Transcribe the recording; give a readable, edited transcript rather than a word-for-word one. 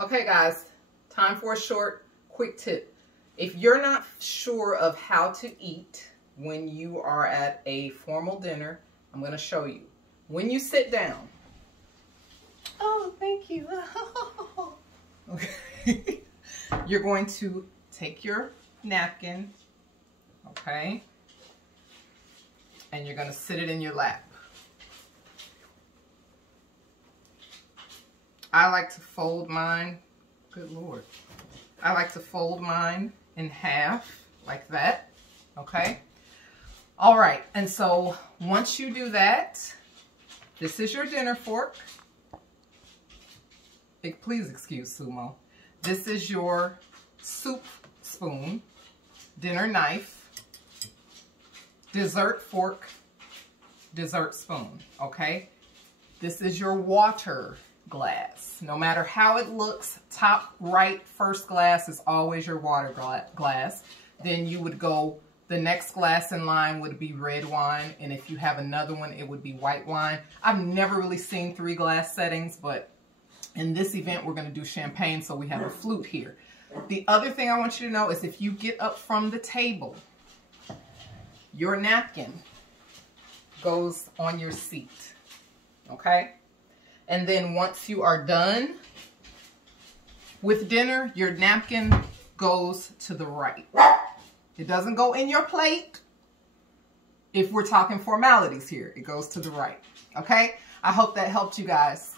Okay guys, time for a short, quick tip. If you're not sure of how to eat when you are at a formal dinner, I'm going to show you. When you sit down. Oh, thank you. Okay. You're going to take your napkin, okay, and you're going to sit it in your lap. I like to fold mine, good Lord. I like to fold mine in half like that, okay? All right, and so once you do that, this is your dinner fork. Please excuse Sumo. This is your soup spoon, dinner knife, dessert fork, dessert spoon, okay? This is your water glass. No matter how it looks, top right first glass is always your water glass. Then you would go, the next glass in line would be red wine, and if you have another one, it would be white wine. I've never really seen 3 glass settings, but in this event, we're going to do champagne, so we have a flute here. The other thing I want you to know is if you get up from the table, your napkin goes on your seat, okay? And then once you are done with dinner, your napkin goes to the right. It doesn't go in your plate. If we're talking formalities here, it goes to the right, okay? I hope that helped you guys.